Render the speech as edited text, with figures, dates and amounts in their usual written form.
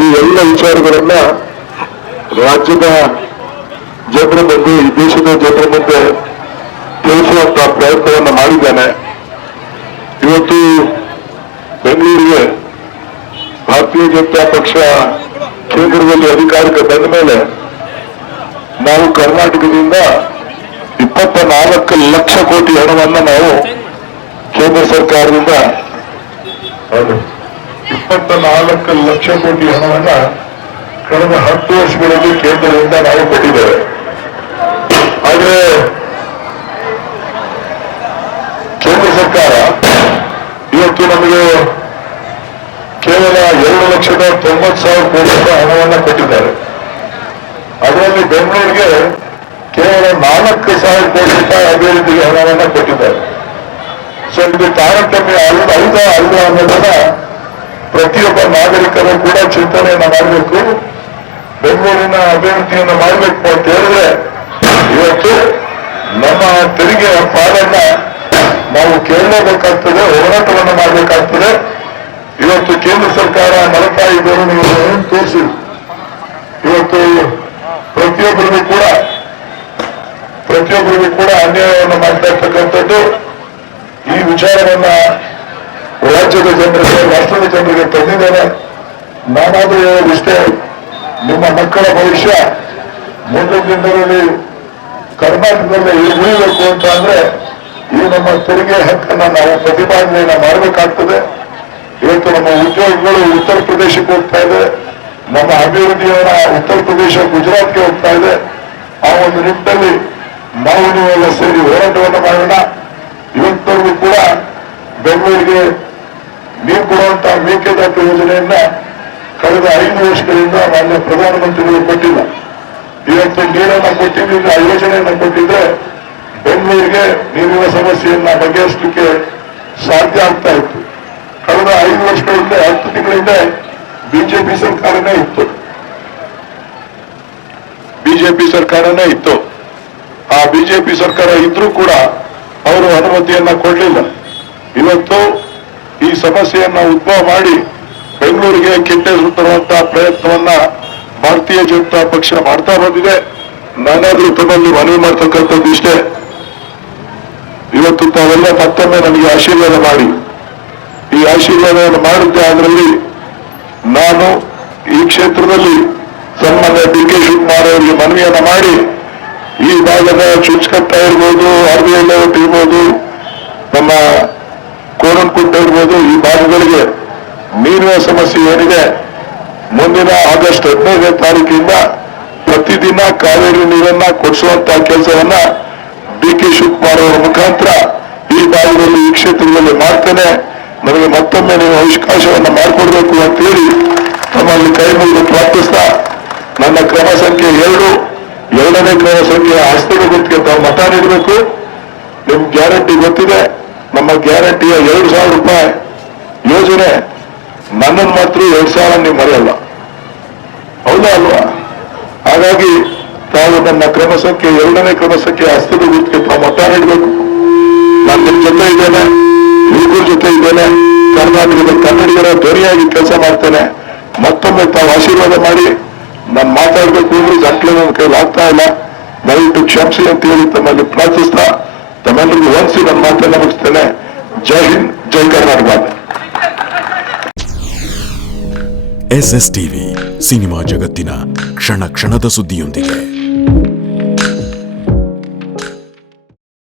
ಈ ಎಲ್ಲ ವಿಚಾರಗಳನ್ನ ರಾಜ್ಯದ ಜನರ ಮುಂದೆ, ಈ ದೇಶದ ಜನರ ಮುಂದೆ ತಿಳಿಸುವಂತ ಪ್ರಯತ್ನವನ್ನ ಮಾಡಿದ್ದಾನೆ. ಇವತ್ತು ಬೆಂಗಳೂರಿಗೆ ಭಾರತೀಯ ಜನತಾ ಪಕ್ಷ ಕೇಂದ್ರದಲ್ಲಿ ಅಧಿಕಾರಕ್ಕೆ ಬಂದ ಮೇಲೆ ನಾವು ಕರ್ನಾಟಕದಿಂದ 24 ಲಕ್ಷ ಕೋಟಿ ಹಣವನ್ನು ನಾವು ಕೇಂದ್ರ ಸರ್ಕಾರದಿಂದ 24 ಲಕ್ಷ ಕೋಟಿ ಹಣವನ್ನ ಕಳೆದ 10 ವರ್ಷಗಳಲ್ಲಿ ಕೇಂದ್ರದಿಂದ ನಾವು ಕೊಟ್ಟಿದ್ದೇವೆ. ಆದರೆ ಕೇಂದ್ರ ಸರ್ಕಾರ ಇವತ್ತು ನಮಗೆ ಕೇವಲ 2,90,000 ಕೋಟಿ ರೂಪಾಯಿ ಹಣವನ್ನ ಕೊಟ್ಟಿದ್ದಾರೆ. ಅದರಲ್ಲಿ ಬೆಂಗಳೂರಿಗೆ ಕೇವಲ 4,000 ಕೋಟಿ ರೂಪಾಯಿ ಅಭಿವೃದ್ಧಿಗೆ ಹಣವನ್ನ ಕೊಟ್ಟಿದ್ದಾರೆ. ಸೊ ಇದು ತಾರತಮ್ಯ ಅಲ್ವಾ ಅನ್ನೋದನ್ನ ಪ್ರತಿಯೊಬ್ಬ ನಾಗರಿಕರು ಕೂಡ ಚಿಂತನೆಯನ್ನ ಮಾಡಬೇಕು. ಬೆಂಗಳೂರಿನ ಅಭಿವೃದ್ಧಿಯನ್ನು ಮಾಡಬೇಕು ಅಂತ ಹೇಳಿದ್ರೆ ಇವತ್ತು ನಮ್ಮ ತೆರಿಗೆಯ ಪಾಲನ್ನ ನಾವು ಕೇಳಲೇಬೇಕಾಗ್ತದೆ, ಹೋರಾಟವನ್ನು ಮಾಡಬೇಕಾಗ್ತದೆ. ಇವತ್ತು ಕೇಂದ್ರ ಸರ್ಕಾರ ನಡೀತಾ ಇದ್ದರು ನೀವು ಏನು ತೋರಿಸಿ ಇವತ್ತು ಪ್ರತಿಯೊಬ್ಬರಿಗೂ ಕೂಡ ಅನ್ಯಾಯವನ್ನು ಮಾಡ್ತಾ ಇರ್ತಕ್ಕಂಥದ್ದು. ಈ ವಿಚಾರವನ್ನ ರಾಜ್ಯದ ಜನರಿಗೆ, ರಾಷ್ಟ್ರದ ಜನರಿಗೆ ತಂದಿದ್ದೇನೆ. ನಾನಾದ್ರೂ ಹೇಳೋದಿಷ್ಟೇ, ನಿಮ್ಮ ಮಕ್ಕಳ ಭವಿಷ್ಯ ಮುಂದಿನ ದಿನಗಳಲ್ಲಿ ಕರ್ನಾಟಕದಲ್ಲಿ ಉಳಿಬೇಕು ಅಂತ ಅಂದ್ರೆ ಈ ನಮ್ಮ ತೆರಿಗೆ ಹಕ್ಕನ್ನ ನಾವು ಪ್ರತಿಪಾದನೆಯನ್ನ ಮಾಡಬೇಕಾಗ್ತದೆ. ಇವತ್ತು ನಮ್ಮ ಉದ್ಯೋಗಗಳು ಉತ್ತರ ಪ್ರದೇಶಕ್ಕೆ ಹೋಗ್ತಾ ಇದೆ, ನಮ್ಮ ಅಭಿವೃದ್ಧಿಯವರ ಉತ್ತರ ಪ್ರದೇಶ ಗುಜರಾತ್ಗೆ ಹೋಗ್ತಾ ಇದೆ. ಆ ಒಂದು ನಿಟ್ಟಿನಲ್ಲಿ ನಾವು ನೀವೆಲ್ಲ ಸೇರಿ ಹೋರಾಟವನ್ನು ಮಾಡೋಣ. ಇವತ್ತವರೆಗೂ ಕೂಡ ಬೆಂಗಳೂರಿಗೆ ನೀರು ಕೊಡುವಂತಹ ಮೇಕೆದಾಟು ಯೋಜನೆಯನ್ನ ಕಳೆದ 5 ವರ್ಷಗಳಿಂದ ಮಾನ್ಯ ಪ್ರಧಾನಮಂತ್ರಿಗಳು ಕೊಟ್ಟಿಲ್ಲ. ಇವತ್ತು ನೀರನ್ನ ಕೊಟ್ಟಿದ್ದ ಯೋಜನೆಯನ್ನ ಕೊಟ್ಟಿದ್ರೆ ಬೆಂಗಳೂರಿಗೆ ನೀರಿನ ಸಮಸ್ಯೆಯನ್ನ ಬಗೆಹರಿಸಲಿಕ್ಕೆ ಸಾಧ್ಯ ಆಗ್ತಾ ಇತ್ತು. ಕಳೆದ 5 ವರ್ಷಗಳಿಂದ 10 ತಿಂಗಳಿಂದ ಬಿಜೆಪಿ ಸರ್ಕಾರನೇ ಇತ್ತು. ಆ ಬಿಜೆಪಿ ಸರ್ಕಾರ ಇದ್ರೂ ಕೂಡ ಅವರು ಅನುಮತಿಯನ್ನ ಕೊಡಲಿಲ್ಲ. ಇವತ್ತು ಈ ಸಮಸ್ಯೆಯನ್ನ ಉದ್ಭವ ಮಾಡಿ ಬೆಂಗಳೂರಿಗೆ ಕೆಟ್ಟ ತರುವಂತಹ ಪ್ರಯತ್ನವನ್ನ ಭಾರತೀಯ ಜನತಾ ಪಕ್ಷ ಮಾಡ್ತಾ ಬಂದಿದೆ. ನಾನಾದ್ರೂ ತಮ್ಮಲ್ಲಿ ಮನವಿ ಮಾಡ್ತಕ್ಕಂಥದ್ದು ಇಷ್ಟೇ, ಇವತ್ತು ತಾವೆಲ್ಲ ಮತ್ತೊಮ್ಮೆ ನನಗೆ ಆಶೀರ್ವಾದ ಮಾಡಿ, ಈ ಆಶೀರ್ವಾದವನ್ನು ಮಾಡಿದ್ದೆ. ಅದರಲ್ಲಿ ನಾನು ಈ ಕ್ಷೇತ್ರದಲ್ಲಿ ಸನ್ಮಾನ್ಯ ಡಿ.ಕೆ. ಶಿವಕುಮಾರ್ ಅವರಿಗೆ ಮನವಿಯನ್ನ ಮಾಡಿ ಈ ಭಾಗದ ಚುಂಚಕಟ್ಟ ಇರ್ಬೋದು, RBI ಲೇಔಟ್ ಇರ್ಬೋದು, ನಮ್ಮ ಕೋಣನಕುಂಟೆ ಇರ್ಬೋದು, ಈ ಭಾಗಗಳಿಗೆ ನೀರಿನ ಸಮಸ್ಯೆ ಏನಿದೆ ಮುಂದಿನ ಆಗಸ್ಟ್ 15ನೇ ತಾರೀಕಿಂದ ಪ್ರತಿದಿನ ಕಾವೇರಿ ನೀರನ್ನ ಕೊಡಿಸುವಂತಹ ಕೆಲಸವನ್ನ ಡಿ.ಕೆ. ಶಿವಕುಮಾರ್ ಅವರ ಮುಖಾಂತರ ಈ ಭಾಗದಲ್ಲಿ, ಈ ಕ್ಷೇತ್ರದಲ್ಲಿ ಮಾಡ್ತೇನೆ. ನನಗೆ ಮತ್ತೊಮ್ಮೆ ನೀವು ಅವಕಾಶವನ್ನ ಮಾಡಿಕೊಡ್ಬೇಕು ಅಂತ ಹೇಳಿ ತಮ್ಮಲ್ಲಿ ಕೈ ಮುಗಿದು ಪ್ರಾರ್ಥಿಸ್ತಾ, ನನ್ನ ಕ್ರಮ ಸಂಖ್ಯೆ 2, 2ನೇ ಕ್ರಮ ಸಂಖ್ಯೆ ಹಸ್ತದ ಗುರುತಿಗೆ ತಾವು ಮತ ನೀಡಬೇಕು. ನಿಮ್ ಗ್ಯಾರಂಟಿ ಗೊತ್ತಿದೆ. ನಮ್ಮ ಗ್ಯಾರಂಟಿಯ 2,000 ರೂಪಾಯಿ ಯೋಜನೆ ನನ್ನನ್ನು ಮಾತ್ರ 2,000 ನೀವು ಮರೆಯಲ್ಲ, ಹೌದಾ ಅಲ್ವಾ? ಹಾಗಾಗಿ ತಾವು ನನ್ನ ಕ್ರಮ ಸಂಖ್ಯೆ 2ನೇ ಕ್ರಮ ಸಂಖ್ಯೆ ಹಸ್ತದ ಗುರುತಿಗೆ ತಾವು ಮತ ನೀಡಬೇಕು. ನಾನು ನಿಮ್ ಜೊತೆ ಇದ್ದೇನೆ, ಯುವಕರ ಜೊತೆ ಇದ್ದೇನೆ, ಕರ್ನಾಟಕದ ಕನ್ನಡಿಗರ ಧ್ವನಿಯಾಗಿ ಕೆಲಸ ಮಾಡ್ತೇನೆ. ಮತ್ತೊಮ್ಮೆ ತಾವು ಆಶೀರ್ವಾದ ಮಾಡಿ. ನಾನು ಮಾತಾಡಬೇಕು ಅಂದ್ರೆ ಗಂಟ್ಲೆ ನನ್ನ ಕೈಲಿ ಆಗ್ತಾ ಇಲ್ಲ, ದಯವಿಟ್ಟು ಕ್ಷಮಿಸಿ ಅಂತ ಹೇಳಿ ತಮ್ಮಲ್ಲಿ ಪ್ರಾರ್ಥಿಸ್ತಾ ತಮ್ಮೆಲ್ಲರಿಗೂ ವಂದಿಸಿ ನನ್ನ ಮಾತನ್ನ ಮುಗಿಸ್ತೇನೆ. ಜೈ ಹಿಂದ್, ಜೈ ಕರ್ನಾಟಕ. SS ಟಿವಿ, ಸಿನಿಮಾ ಜಗತ್ತಿನ ಕ್ಷಣ ಕ್ಷಣದ ಸುದ್ದಿಯೊಂದಿಗೆ.